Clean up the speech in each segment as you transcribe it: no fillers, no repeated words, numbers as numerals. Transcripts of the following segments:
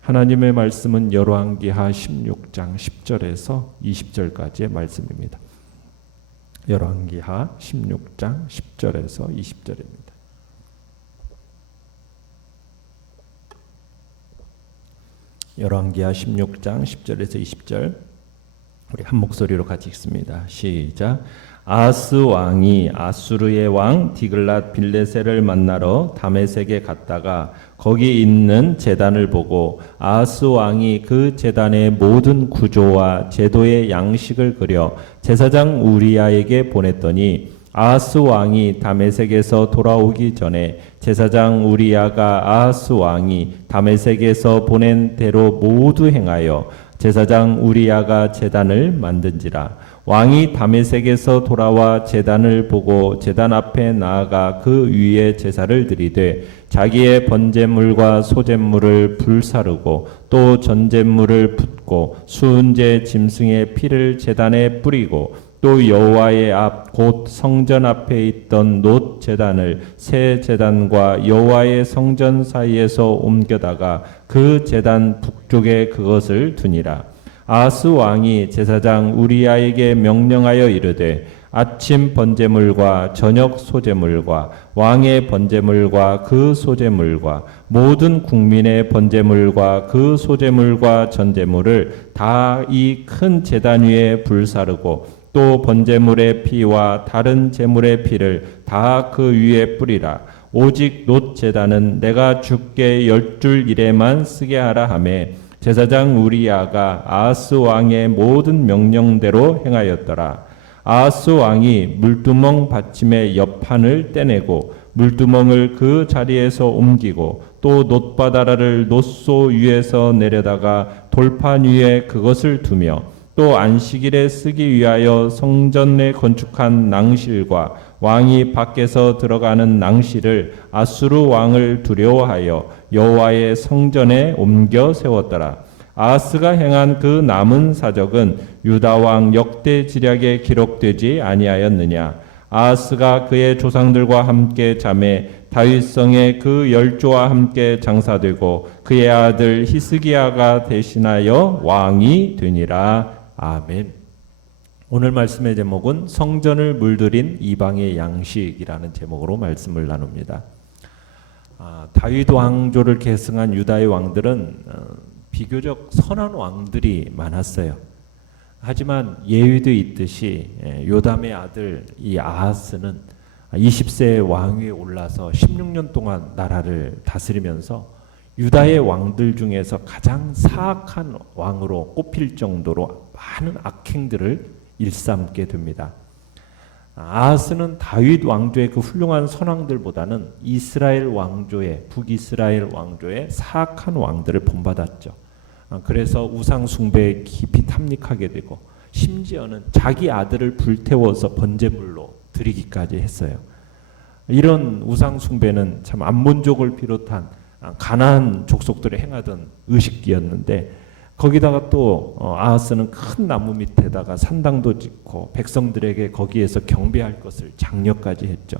하나님의 말씀은 열왕기하 16장 10절에서 20절까지의 말씀입니다. 열왕기하 16장 10절에서 20절입니다. 열왕기하 16장 10절에서 20절 우리 한 목소리로 같이 읽습니다. 시작. 아하스 왕이 아수르의 왕 디글랏 빌레셀을 만나러 다메섹에 갔다가 거기 있는 제단을 보고 아하스 왕이 그 제단의 모든 구조와 제도의 양식을 그려 제사장 우리야에게 보냈더니 아하스 왕이 다메섹에서 돌아오기 전에 제사장 우리야가 아하스 왕이 다메섹에서 보낸 대로 모두 행하여 제사장 우리야가 제단을 만든지라. 왕이 다메섹에서 돌아와 제단을 보고 제단 앞에 나아가 그 위에 제사를 드리되 자기의 번제물과 소제물을 불사르고 또 전제물을 붓고 수은제 짐승의 피를 제단에 뿌리고 또 여호와의 앞 곧 성전 앞에 있던 놋 제단을 새 제단과 여호와의 성전 사이에서 옮겨다가 그 제단 북쪽에 그것을 두니라. 아하스 왕이 제사장 우리야에게 명령하여 이르되 아침 번제물과 저녁 소제물과 왕의 번제물과 그 소제물과 모든 국민의 번제물과 그 소제물과 전제물을 다 이 큰 제단 위에 불사르고 또 번제물의 피와 다른 제물의 피를 다 그 위에 뿌리라. 오직 놋 제단은 내가 주께 10줄 이래만 쓰게 하라 하매 제사장 우리야가 아하스 왕의 모든 명령대로 행하였더라. 아하스 왕이 물두멍 받침의 옆판을 떼내고 물두멍을 그 자리에서 옮기고 또 놋바다라를 놋소 위에서 내려다가 돌판 위에 그것을 두며 또 안식일에 쓰기 위하여 성전에 건축한 낭실과 왕이 밖에서 들어가는 낭실을 아수르 왕을 두려워하여 여호와의 성전에 옮겨 세웠더라. 아하스가 행한 그 남은 사적은 유다 왕 역대 지략에 기록되지 아니하였느냐. 아하스가 그의 조상들과 함께 잠에 다윗성의 그 열조와 함께 장사되고 그의 아들 히스기야가 대신하여 왕이 되니라. 아멘. 오늘 말씀의 제목은 성전을 물들인 이방의 양식이라는 제목으로 말씀을 나눕니다. 다윗 왕조를 계승한 유다의 왕들은 비교적 선한 왕들이 많았어요. 하지만 예외도 있듯이 요담의 아들 이 아하스는 20세의 왕위에 올라서 16년 동안 나라를 다스리면서 유다의 왕들 중에서 가장 사악한 왕으로 꼽힐 정도로 많은 악행들을 일삼게 됩니다. 아하스는 다윗 왕조의 그 훌륭한 선왕들보다는 이스라엘 왕조의 북이스라엘 왕조의 사악한 왕들을 본받았죠. 그래서 우상 숭배에 깊이 탐닉하게 되고 심지어는 자기 아들을 불태워서 번제물로 드리기까지 했어요. 이런 우상 숭배는 참 암몬족을 비롯한 가나안 족속들이 행하던 의식이었는데 거기다가 또 아하스는 큰 나무 밑에다가 산당도 짓고 백성들에게 거기에서 경배할 것을 장려까지 했죠.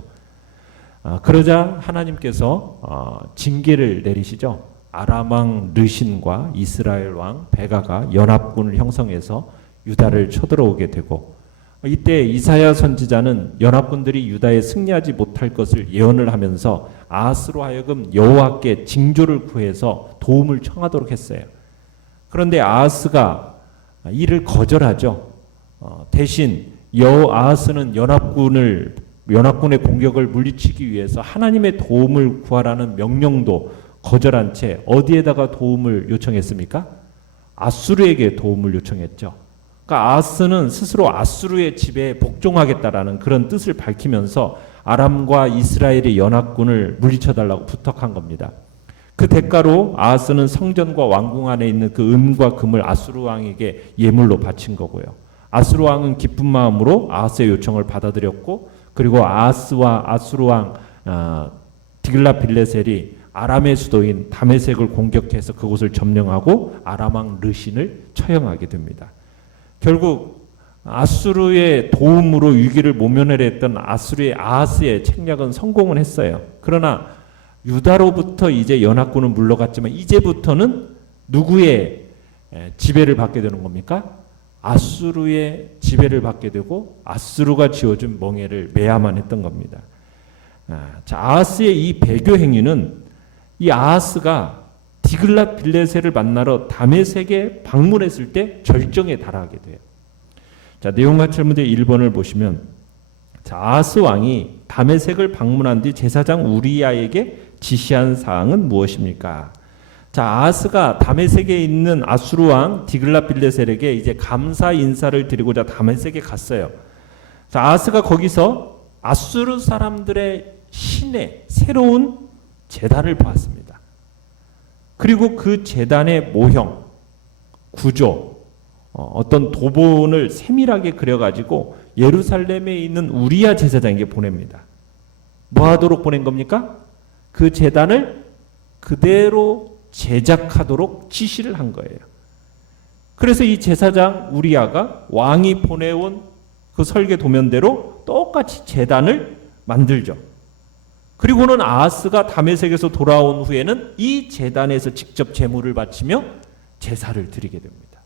그러자 하나님께서 징계를 내리시죠. 아람 왕 르신과 이스라엘 왕 베가가 연합군을 형성해서 유다를 쳐들어오게 되고 이때 이사야 선지자는 연합군들이 유다에 승리하지 못할 것을 예언을 하면서 아하스로 하여금 여호와께 징조를 구해서 도움을 청하도록 했어요. 그런데 아하스가 이를 거절하죠. 대신 아하스는 연합군의 공격을 물리치기 위해서 하나님의 도움을 구하라는 명령도 거절한 채 어디에다가 도움을 요청했습니까? 아수르에게 도움을 요청했죠. 그러니까 아하스는 스스로 아수르의 지배에 복종하겠다라는 그런 뜻을 밝히면서 아람과 이스라엘의 연합군을 물리쳐달라고 부탁한 겁니다. 그 대가로 아하스는 성전과 왕궁 안에 있는 그 은과 금을 아수르 왕에게 예물로 바친 거고요. 아수르 왕은 기쁜 마음으로 아하스의 요청을 받아들였고 그리고 아하스와 아수르 왕 디글랏 빌레셀이 아람의 수도인 다메섹을 공격해서 그곳을 점령하고 아람 왕 르신을 처형하게 됩니다. 결국 아수르의 도움으로 위기를 모면하려 했던 아하스의 책략은 성공을 했어요. 그러나 유다로부터 이제 연합군은 물러갔지만 이제부터는 누구의 지배를 받게 되는 겁니까? 아수르의 지배를 받게 되고 아수르가 지어준 멍에를 매야만 했던 겁니다. 자, 아하스의 이 배교 행위는 이 아하스가 디글랏 빌레셀을 만나러 다메섹에 방문했을 때 절정에 달하게 돼요. 자, 내용과찰 문제 1번을 보시면, 자, 아하스 왕이 다메섹을 방문한 뒤 제사장 우리야에게 지시한 사항은 무엇입니까? 자, 아하스가 다메섹에 있는 아수르 왕 디글랏 빌레셀에게 이제 감사 인사를 드리고자 다메섹에 갔어요. 자, 아하스가 거기서 아수르 사람들의 신의 새로운 제단을 보았습니다. 그리고 그 제단의 모형, 구조, 어떤 도본을 세밀하게 그려가지고 예루살렘에 있는 우리야 제사장에게 보냅니다. 뭐 하도록 보낸 겁니까? 그 제단을 그대로 제작하도록 지시를 한 거예요. 그래서 이 제사장 우리야가 왕이 보내온 그 설계 도면대로 똑같이 제단을 만들죠. 그리고는 아하스가 다메섹에서 돌아온 후에는 이 제단에서 직접 제물을 바치며 제사를 드리게 됩니다.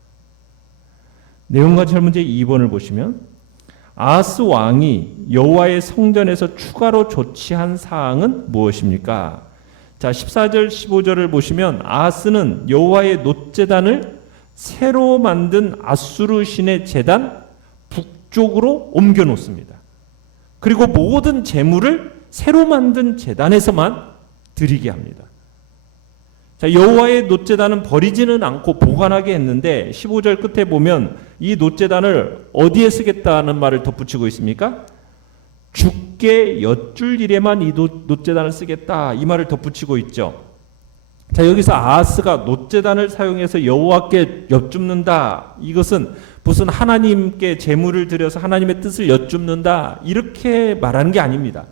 내용과찰 문제 2번을 보시면, 아하스 왕이 여호와의 성전에서 추가로 조치한 사항은 무엇입니까? 자, 14절 15절을 보시면 아하스는 여호와의 놋제단을 새로 만든 아수르 신의 제단 북쪽으로 옮겨 놓습니다. 그리고 모든 제물을 새로 만든 제단에서만 드리게 합니다. 자, 여호와의 놋제단은 버리지는 않고 보관하게 했는데 15절 끝에 보면 이 놋제단을 어디에 쓰겠다는 말을 덧붙이고 있습니까? 주께 여쭐 일에만 이 놋제단을 쓰겠다, 이 말을 덧붙이고 있죠. 자, 여기서 아하스가 놋제단을 사용해서 여호와께 여쭙는다, 이것은 무슨 하나님께 제물을 드려서 하나님의 뜻을 여쭙는다, 이렇게 말하는 게 아닙니다.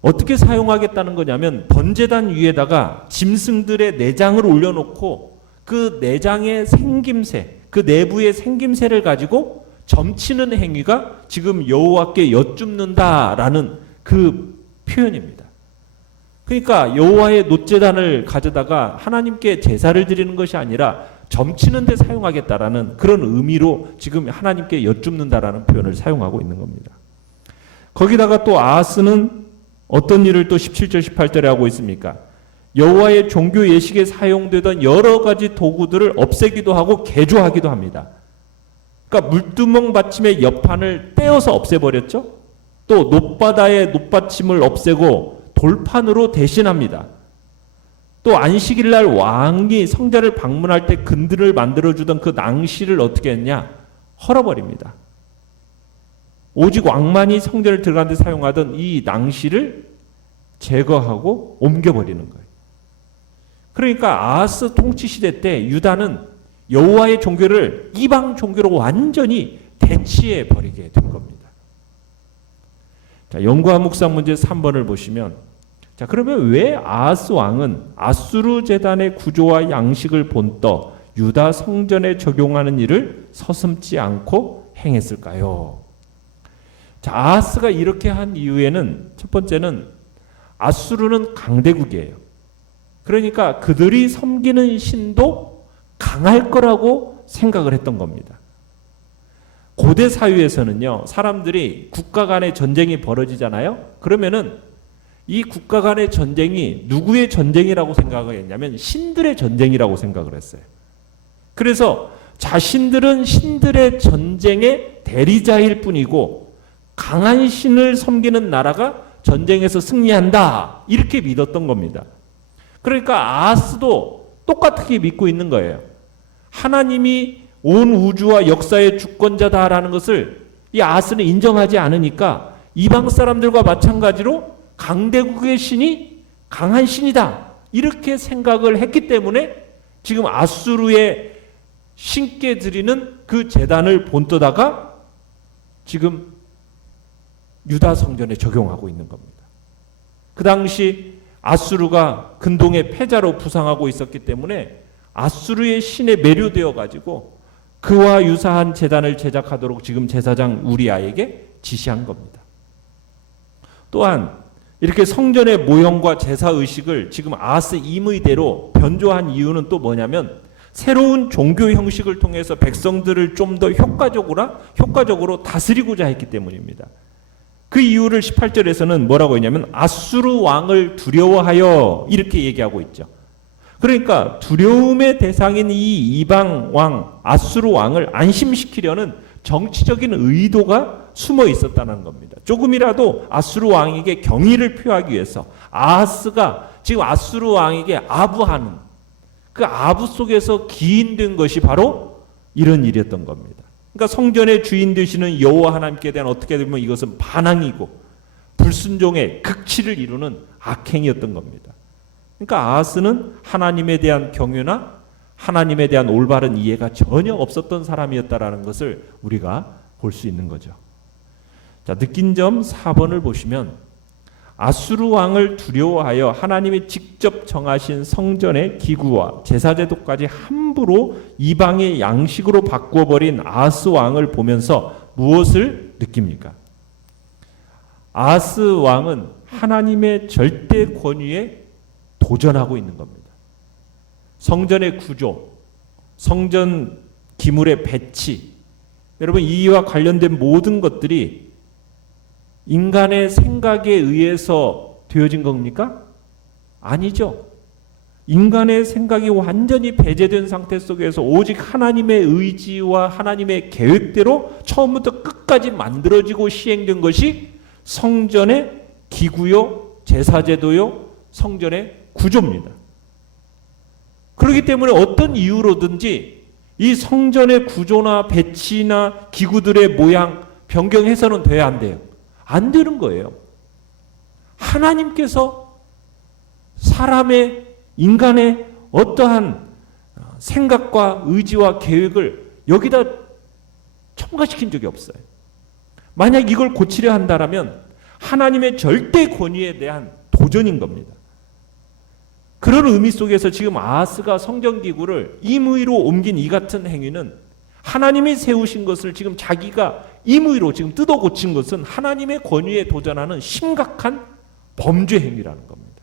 어떻게 사용하겠다는 거냐면, 번제단 위에다가 짐승들의 내장을 올려놓고 그 내장의 생김새, 그 내부의 생김새를 가지고 점치는 행위가 지금 여호와께 여쭙는다라는 그 표현입니다. 그러니까 여호와의 놋제단을 가져다가 하나님께 제사를 드리는 것이 아니라 점치는 데 사용하겠다라는 그런 의미로 지금 하나님께 여쭙는다라는 표현을 사용하고 있는 겁니다. 거기다가 또 아하스는 어떤 일을 또 17절 18절에 하고 있습니까? 여호와의 종교 예식에 사용되던 여러 가지 도구들을 없애기도 하고 개조하기도 합니다. 그러니까 물두멍 받침의 옆판을 떼어서 없애버렸죠. 또 놋바다의 놋받침을 없애고 돌판으로 대신합니다. 또 안식일날 왕이 성전을 방문할 때 근들을 만들어주던 그 낭실을 어떻게 했냐? 헐어버립니다. 오직 왕만이 성전을 들어가는 데 사용하던 이 낭실을 제거하고 옮겨버리는 거예요. 그러니까 아하스 통치 시대 때 유다는 여호와의 종교를 이방 종교로 완전히 대치해 버리게 된 겁니다. 자, 연구와 묵상 문제 3번을 보시면, 자, 그러면 왜 아하스 왕은 아수르 제단의 구조와 양식을 본떠 유다 성전에 적용하는 일을 서슴지 않고 행했을까요? 자, 아하스가 이렇게 한 이유에는 첫 번째는 아수르는 강대국이에요. 그러니까 그들이 섬기는 신도 강할 거라고 생각을 했던 겁니다. 고대 사회에서는요, 사람들이 국가 간의 전쟁이 벌어지잖아요. 그러면은 이 국가 간의 전쟁이 누구의 전쟁이라고 생각을 했냐면 신들의 전쟁이라고 생각을 했어요. 그래서 자신들은 신들의 전쟁의 대리자일 뿐이고 강한 신을 섬기는 나라가 전쟁에서 승리한다, 이렇게 믿었던 겁니다. 그러니까 아하스도 똑같게 믿고 있는 거예요. 하나님이 온 우주와 역사의 주권자다라는 것을 이 아하스는 인정하지 않으니까 이방 사람들과 마찬가지로 강대국의 신이 강한 신이다, 이렇게 생각을 했기 때문에 지금 아수르의 신께 드리는 그 제단을 본떠다가 지금 유다 성전에 적용하고 있는 겁니다. 그 당시 아수르가 근동의 패자로 부상하고 있었기 때문에 아수르의 신에 매료되어 가지고 그와 유사한 제단을 제작하도록 지금 제사장 우리야에게 지시한 겁니다. 또한 이렇게 성전의 모형과 제사 의식을 지금 아하스 임의대로 변조한 이유는 또 뭐냐면 새로운 종교 형식을 통해서 백성들을 좀 더 효과적으로 다스리고자 했기 때문입니다. 그 이유를 18절에서는 뭐라고 했냐면 아수르 왕을 두려워하여 이렇게 얘기하고 있죠. 그러니까 두려움의 대상인 이 이방 왕 아수르 왕을 안심시키려는 정치적인 의도가 숨어 있었다는 겁니다. 조금이라도 아수르 왕에게 경의를 표하기 위해서 아하스가 지금 아수르 왕에게 아부하는 그 아부 속에서 기인된 것이 바로 이런 일이었던 겁니다. 그러니까 성전의 주인 되시는 여호와 하나님께 대한 어떻게 보면 이것은 반항이고 불순종의 극치를 이루는 악행이었던 겁니다. 그러니까 아하스는 하나님에 대한 경외나 하나님에 대한 올바른 이해가 전혀 없었던 사람이었다라는 것을 우리가 볼 수 있는 거죠. 자, 느낀 점 4번을 보시면 아수르 왕을 두려워하여 하나님이 직접 정하신 성전의 기구와 제사제도까지 함부로 이방의 양식으로 바꿔버린 아하스 왕을 보면서 무엇을 느낍니까? 아하스 왕은 하나님의 절대 권위에 도전하고 있는 겁니다. 성전의 구조, 성전 기물의 배치, 여러분 이와 관련된 모든 것들이 인간의 생각에 의해서 되어진 겁니까? 아니죠. 인간의 생각이 완전히 배제된 상태 속에서 오직 하나님의 의지와 하나님의 계획대로 처음부터 끝까지 만들어지고 시행된 것이 성전의 기구요, 제사제도요, 성전의 구조입니다. 그렇기 때문에 어떤 이유로든지 이 성전의 구조나 배치나 기구들의 모양 변경해서는 돼야 안 돼요. 안 되는 거예요. 하나님께서 인간의 어떠한 생각과 의지와 계획을 여기다 첨가시킨 적이 없어요. 만약 이걸 고치려 한다면 하나님의 절대 권위에 대한 도전인 겁니다. 그런 의미 속에서 지금 아하스가 성전기구를 임의로 옮긴 이 같은 행위는 하나님이 세우신 것을 지금 자기가 임의로 지금 뜯어 고친 것은 하나님의 권위에 도전하는 심각한 범죄 행위라는 겁니다.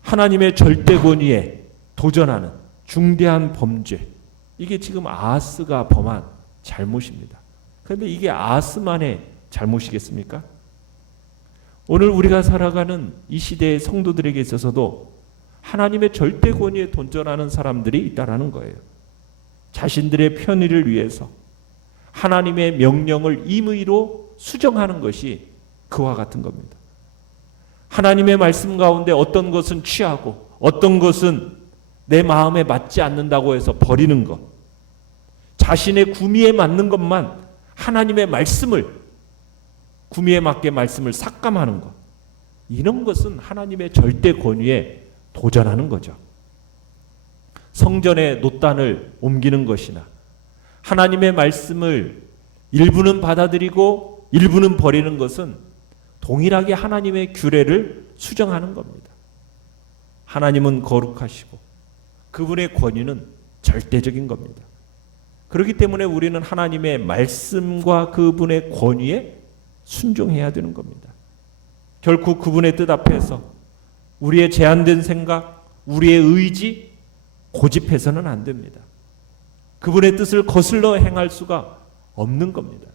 하나님의 절대 권위에 도전하는 중대한 범죄. 이게 지금 아하스가 범한 잘못입니다. 그런데 이게 아하스만의 잘못이겠습니까? 오늘 우리가 살아가는 이 시대의 성도들에게 있어서도 하나님의 절대 권위에 도전하는 사람들이 있다라는 거예요. 자신들의 편의를 위해서 하나님의 명령을 임의로 수정하는 것이 그와 같은 겁니다. 하나님의 말씀 가운데 어떤 것은 취하고 어떤 것은 내 마음에 맞지 않는다고 해서 버리는 것, 자신의 구미에 맞는 것만 하나님의 말씀을 구미에 맞게 말씀을 삭감하는 것, 이런 것은 하나님의 절대 권위에 도전하는 거죠. 성전의 놋단을 옮기는 것이나 하나님의 말씀을 일부는 받아들이고 일부는 버리는 것은 동일하게 하나님의 규례를 수정하는 겁니다. 하나님은 거룩하시고 그분의 권위는 절대적인 겁니다. 그렇기 때문에 우리는 하나님의 말씀과 그분의 권위에 순종해야 되는 겁니다. 결코 그분의 뜻 앞에서 우리의 제한된 생각, 우리의 의지 고집해서는 안 됩니다. 그분의 뜻을 거슬러 행할 수가 없는 겁니다.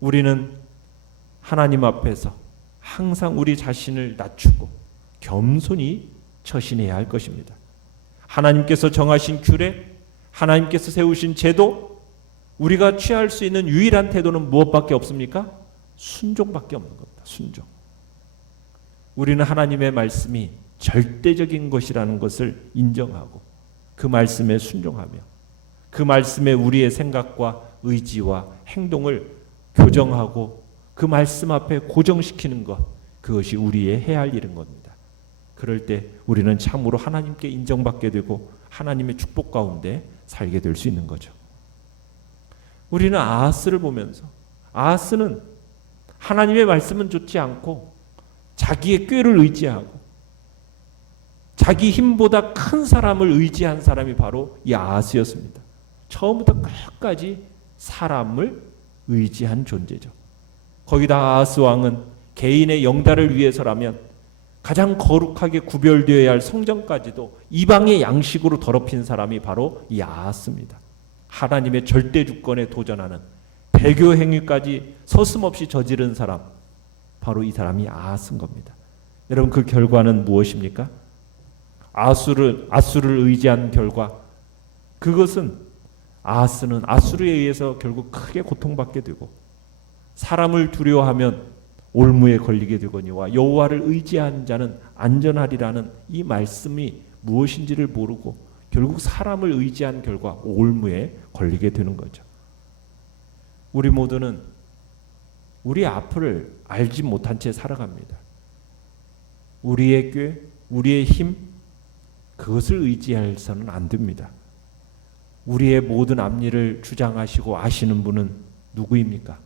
우리는 하나님 앞에서 항상 우리 자신을 낮추고 겸손히 처신해야 할 것입니다. 하나님께서 정하신 규례, 하나님께서 세우신 제도, 우리가 취할 수 있는 유일한 태도는 무엇밖에 없습니까? 순종밖에 없는 겁니다. 순종. 우리는 하나님의 말씀이 절대적인 것이라는 것을 인정하고 그 말씀에 순종하며 그 말씀에 우리의 생각과 의지와 행동을 교정하고 그 말씀 앞에 고정시키는 것, 그것이 우리의 해야 할 일인 겁니다. 그럴 때 우리는 참으로 하나님께 인정받게 되고 하나님의 축복 가운데 살게 될 수 있는 거죠. 우리는 아하스를 보면서 아하스는 하나님의 말씀은 좋지 않고 자기의 꾀를 의지하고 자기 힘보다 큰 사람을 의지한 사람이 바로 이 아하스였습니다. 처음부터 끝까지 사람을 의지한 존재죠. 거기다 아하스 왕은 개인의 영달을 위해서라면 가장 거룩하게 구별되어야 할 성전까지도 이방의 양식으로 더럽힌 사람이 바로 이 아하스입니다. 하나님의 절대 주권에 도전하는 배교 행위까지 서슴없이 저지른 사람, 바로 이 사람이 아하스인 겁니다. 여러분, 그 결과는 무엇입니까? 아수를 의지한 결과, 그것은 아하스는 아수르에 의해서 결국 크게 고통받게 되고, 사람을 두려워하면 올무에 걸리게 되거니와 여호와를 의지한 자는 안전하리라는 이 말씀이 무엇인지를 모르고 결국 사람을 의지한 결과 올무에 걸리게 되는 거죠. 우리 모두는 우리 앞을 알지 못한 채 살아갑니다. 우리의 꾀, 우리의 힘, 그것을 의지해서는 안 됩니다. 우리의 모든 앞일을 주장하시고 아시는 분은 누구입니까?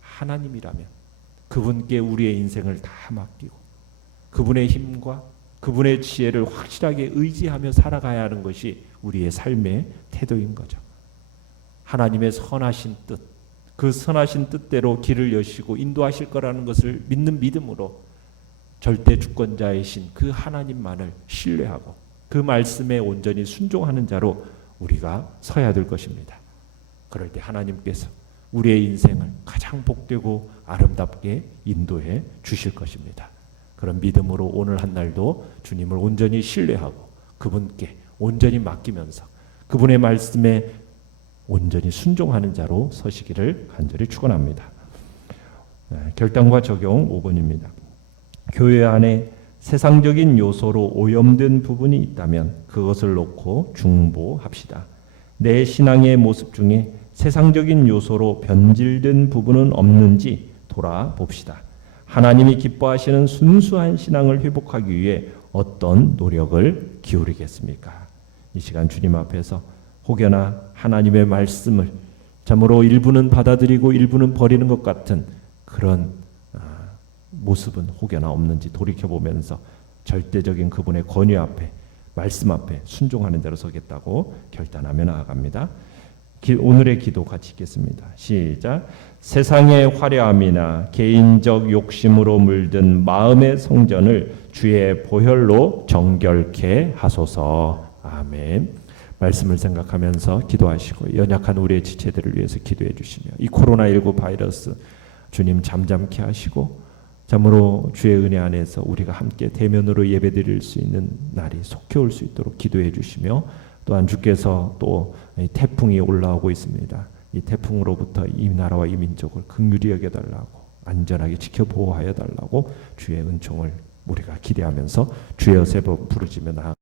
하나님이라면 그분께 우리의 인생을 다 맡기고 그분의 힘과 그분의 지혜를 확실하게 의지하며 살아가야 하는 것이 우리의 삶의 태도인 거죠. 하나님의 선하신 뜻, 그 선하신 뜻대로 길을 여시고 인도하실 거라는 것을 믿는 믿음으로 절대 주권자이신 그 하나님만을 신뢰하고 그 말씀에 온전히 순종하는 자로 우리가 서야 될 것입니다. 그럴 때 하나님께서 우리의 인생을 가장 복되고 아름답게 인도해 주실 것입니다. 그런 믿음으로 오늘 한 날도 주님을 온전히 신뢰하고 그분께 온전히 맡기면서 그분의 말씀에 온전히 순종하는 자로 서시기를 간절히 축원합니다. 결단과 적용 5번입니다. 교회 안에 세상적인 요소로 오염된 부분이 있다면 그것을 놓고 중보합시다. 내 신앙의 모습 중에 세상적인 요소로 변질된 부분은 없는지 돌아봅시다. 하나님이 기뻐하시는 순수한 신앙을 회복하기 위해 어떤 노력을 기울이겠습니까? 이 시간 주님 앞에서 혹여나 하나님의 말씀을 참으로 일부는 받아들이고 일부는 버리는 것 같은 그런 모습은 혹여나 없는지 돌이켜보면서 절대적인 그분의 권위 앞에 말씀 앞에 순종하는 자로 서겠다고 결단하며 나아갑니다. 오늘의 기도 같이 읽겠습니다. 시작. 세상의 화려함이나 개인적 욕심으로 물든 마음의 성전을 주의 보혈로 정결케 하소서. 아멘. 말씀을 생각하면서 기도하시고 연약한 우리의 지체들을 위해서 기도해 주시며 이 코로나19 바이러스 주님 잠잠케 하시고 참으로 주의 은혜 안에서 우리가 함께 대면으로 예배드릴 수 있는 날이 속히 올 수 있도록 기도해 주시며 또한 주께서 또 태풍이 올라오고 있습니다. 이 태풍으로부터 이 나라와 이 민족을 긍휼히 여겨달라고 안전하게 지켜 보호하여 달라고 주의 은총을 우리가 기대하면서 주여 세 번 부르짖며 나아갑니다.